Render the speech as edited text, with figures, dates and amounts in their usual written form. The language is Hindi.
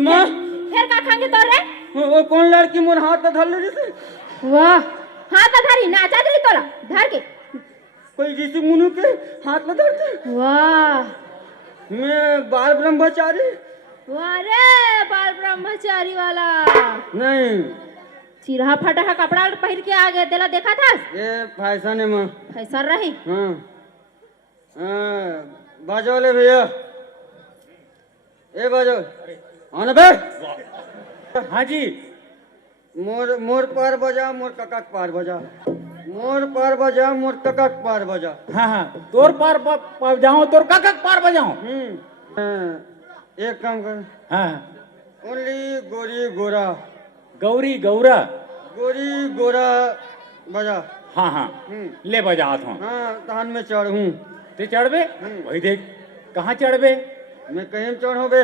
माँ फिर का खाएंगे तो रे? वो कौन लड़की मोर हाथ धर ले रही? वाह, हाथ धरी नाचा दे तोला धर के। कोई ऋषि मुनि के हाथ में धरते? वाह मैं बाल ब्रह्मचारी वाह रे, बाल ब्रह्मचारी वाला नहीं, चिरहा फटा कपड़ा पहन के आ गए, तेला देखा था? ये फैशन है माँ। ऐसा रही। हाँ हाँ, बाजो ले भैया, ए बाजो आना बे। हाँ जी। मोर मोर पार बजा, मोर कका के पार बजा, मोर पार बजा, मोर कका के पार बजा। हाँ हाँ, तोर पार बजाऊं, तोर काका के पार बजाऊं। एक काम कर, हाँ, ओनली गोरी गोरा, गौरी गौरा। गोरी गोरा बजा। हाँ हाँ, ले बजात हूँ। हाँ तान में चढ़ हूँ। ते चढ़बे? वही देख, कहाँ चढ़बे? मैं कहीं चढ़ हो बे।